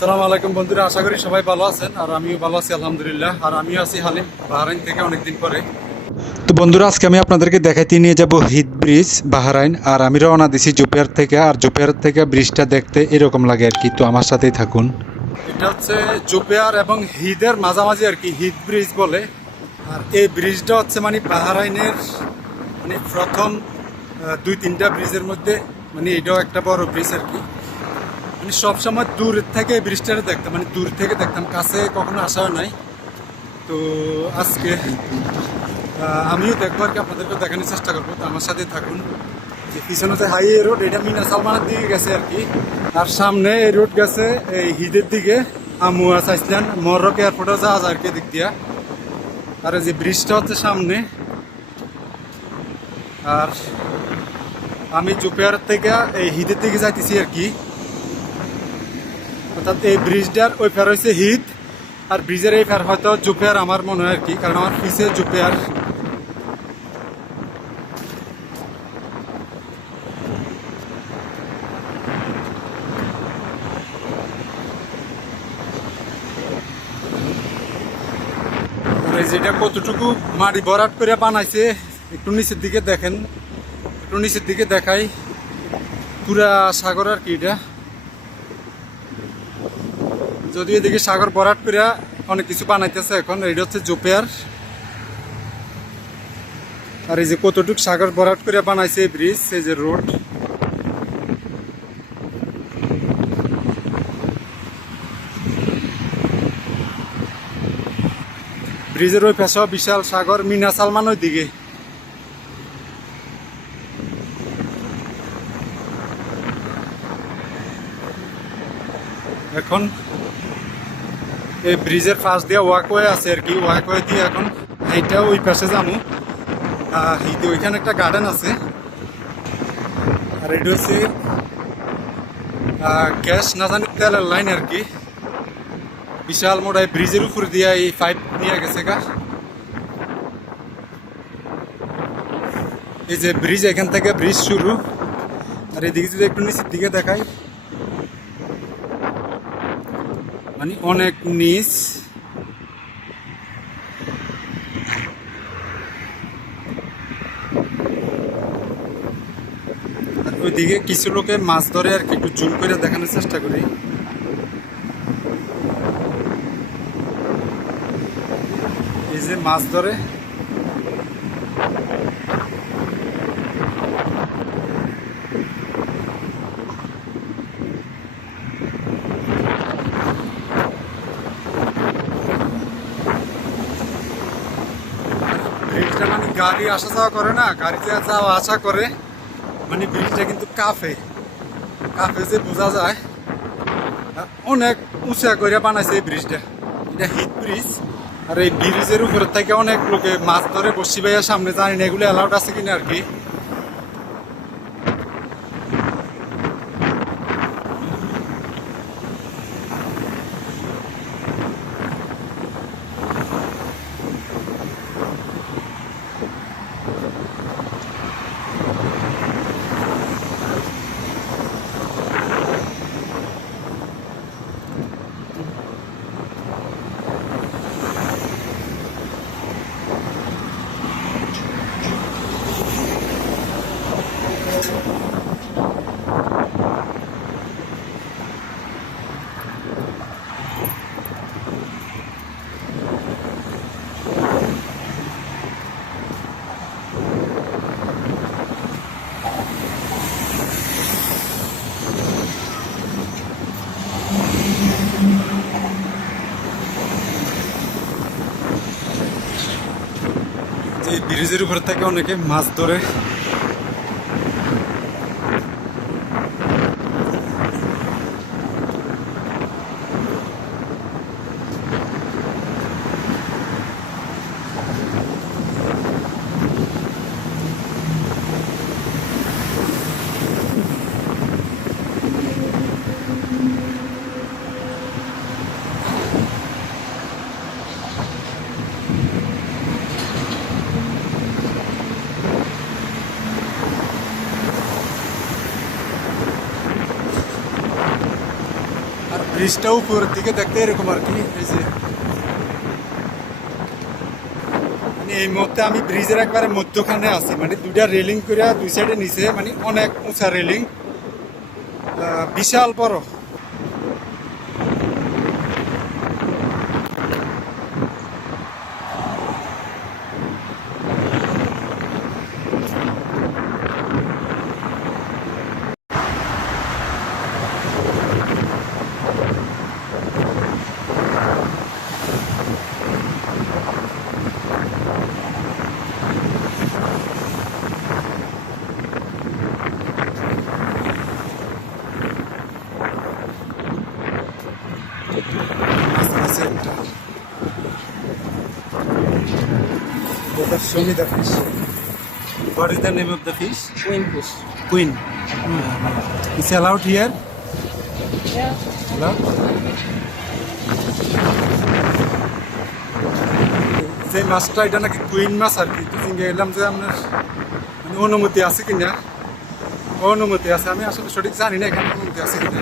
সালাম আলাইকুম বন্ধুরা, আশা করি সবাই ভালো আছেন আর আমিও ভালো আছি, আলহামদুলিল্লাহ। আর আমিও আছি হালিম বাহারাইন থেকে অনেকদিন পরে। তো বন্ধুরা, আজকে আমি আপনাদেরকে দেখাইতে নিয়ে যাব হিট ব্রিজ বাহারাইন, আর আমি রওনা দিছি জুপিয়ার থেকে, আর জুপিয়ার থেকে ব্রিজটা দেখতে এরকম লাগে আর কি। তো আমার সাথেই থাকুন। এটা হচ্ছে জুপিয়ার এবং হিদের মাঝামাঝি আর কি হিদ ব্রিজ বলে। আর এই ব্রিজটা হচ্ছে মানে বাহারাইনের মানে প্রথম দুই তিনটা ব্রিজের মধ্যে মানে এটাও একটা বড় ব্রিজ আর কি। মানে সবসময় দূর থেকে এই ব্রিজটা দেখতাম মানে দূর থেকে দেখতাম, কাছে কখনো আসা নাই। তো আজকে আমিও দেখব আর কি আপনাদেরকে দেখানোর চেষ্টা করব। তো আমার সাথে থাকুন। যে পিছনে যে হাইওয়ে রোড এটা মিনা সালমানের দিকে গেছে আর কি। আর সামনে এই রোড গেছে এই হিদের দিকে, আমুয়া চাইছিলেন মরক এয়ারপোর্টে যাওয়া যায় আর কি দিক দিয়া। আর এই যে ব্রিজটা হচ্ছে সামনে। আর আমি জুপিয়ার থেকে এই হিদের দিকে যাইতেছি আর কি। অর্থাৎ এই ব্রিজটার ওই ফের হয়েছে হিদ আর ব্রিজের এই ফের হয়তো জুপিয়ার আমার মনে হয় আর কি, কারণ আমার পিছে জুপিয়ার যেটা কতটুকু মাটি ভরাট করে বানাইছে, একটু নিচের দিকে দেখেন, একটু নিচের দিকে দেখাই। পুরা সাগর আর কি এটা। যদি এদিকে সাগর ভরাট করে অনেক কিছু বানাইতেছে এখন, এটা হচ্ছে জোপেয়ার। আর এই যে কতটুক সাগর ভরাট করে বানাইছে এই ব্রিজ এই যে রোড ব্রিজের ওই পেশা বিশাল সাগর, মিনা সালমান ওই দিকে এখন এই ব্রিজের পাশ দিয়ে ওয়াকওয়ে আছে আর কি। ওয়াকওয়ে দিয়ে এখন এইটা ওই পাশে যাব যে ওইখানে একটা গার্ডেন আছে। আর এটা হচ্ছে গ্যাস না জানি তেলের লাইন আর কি। বিশাল মোটা এই ব্রিজের উপর দিয়ে এই পাইপ নিয়ে গেছে গা। এই যে ব্রিজ, এখান থেকে ব্রিজ শুরু। আর এদিকে যদি একটু নিচের দিকে দেখাই। মানে অনেক নিচ। ওইদিকে কিছু লোকে মাছ ধরে আর কি একটু জুম করে দেখানোর চেষ্টা করি। এই যে মাছ ধরে ব্রিজটা মানে গাড়ি আসা যাওয়া করে না, গাড়িতে যাওয়া আসা করে। মানে ব্রিজটা কিন্তু কাফে। কাফে যে বোঝা যায় অনেক উঁচা করে বানাইছে এই ব্রিজটা এটা হিট ব্রিজ আর এই ব্রিজের উপরে থেকে অনেক লোকে মাছ ধরে বসি ভাইয়া সামনে, জানি না এগুলো অ্যালাউড আছে কিনা আর কি। ব্রিজের উপর থেকে অনেকে মাছ ধরে ব্রিজটা উপরের দিকে দেখতে এরকম আর কি, এই যে। মানে এই মুহূর্তে আমি ব্রিজের একবারে মধ্যখানে আছি মানে দুইটা রেলিং করে দুই সাইডে নিচে মানে অনেক উঁচা রেলিং বিশাল বড় আছে একটা। Let us show me the fish. What is the name of the fish? Queen fish. Queen. It's allowed here? Yeah. Allowed? যে মাছটা এটা নাকি কুইন মাছ আর কি তো জিঙ্গে এলাম যে আপনার মানে অনুমতি আছে কিনা অনুমতি আছে আমি আসলে সঠিক জানি না এখানে অনুমতি আছে কিনা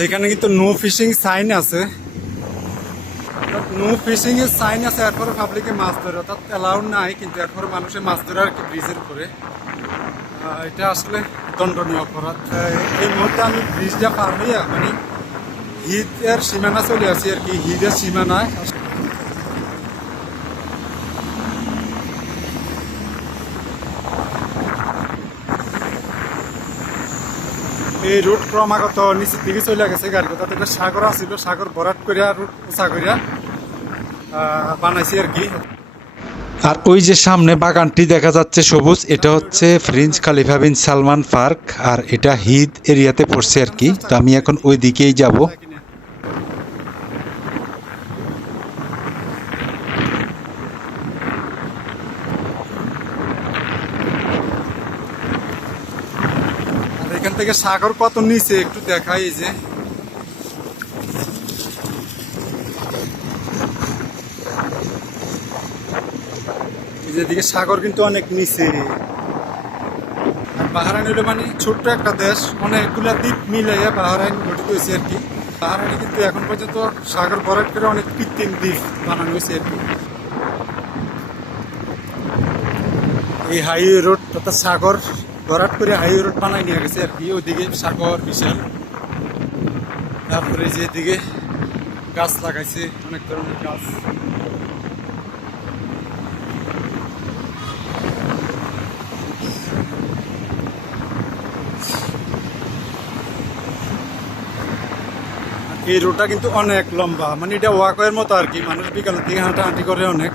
সেখানে কিন্তু নো ফিশিং সাইন আছে। নো ফিশিং এর সাইন আছে এরপরে পাবলিকে মাছ ধরে। অর্থাৎ অ্যালাউড নাই, কিন্তু এরপরে মানুষের মাছ ধরে আর কি ব্রিজের উপরে। এটা আসলে দণ্ডনীয় অপরাধ। এই মুহূর্তে আমি ব্রিজটা পার হইয়া মানে হিদের সীমানা চলে আসি আর কি হিদের সীমানায়। এই রুট ক্রমাগত নিচের দিকে চলে গেছে গাড়ি তাতে একটা সাগর আছিল সাগর ভরাট করিয়া রোড উঁচা করিয়া বানাইছি আর কি। আর ওই যে সামনে বাগানটি দেখা যাচ্ছে সবুজ, এটা হচ্ছে ফ্রিঞ্জ খালিফা বিন সালমান পার্ক, আর এটা হিদ এরিয়াতে পড়ছে আর কি। তো আমি এখন ওই দিকেই যাব আর এখান থেকে সাগর কত নিচে একটু দেখাই যে। এই যে এদিকে সাগর কিন্তু অনেক নিচে। বাহারাইন হলো মানে ছোট্ট একটা দেশ, অনেকগুলা দ্বীপ মিলাইয়া বাহারাইন গঠিত হয়েছে আর কি। বাহারাইনে কিন্তু এখন পর্যন্ত সাগর ভরাট করে অনেক কৃত্রিম দ্বীপ বানানো হয়েছে আর কি। এই হাইওয়ে রোড অর্থাৎ সাগর ভরাট করে হাইওয়ে রোড বানাই নিয়ে গেছে আর কি, ওইদিকে সাগর, বিশাল। তারপরে যে এদিকে গাছ লাগাইছে, অনেক ধরনের গাছ। এই রোডটা কিন্তু অনেক লম্বা মানে এটা ওয়াকওয়ের মতো আর কি, মানুষ বিকালের দিকে হাঁটাহাঁটি করে অনেক।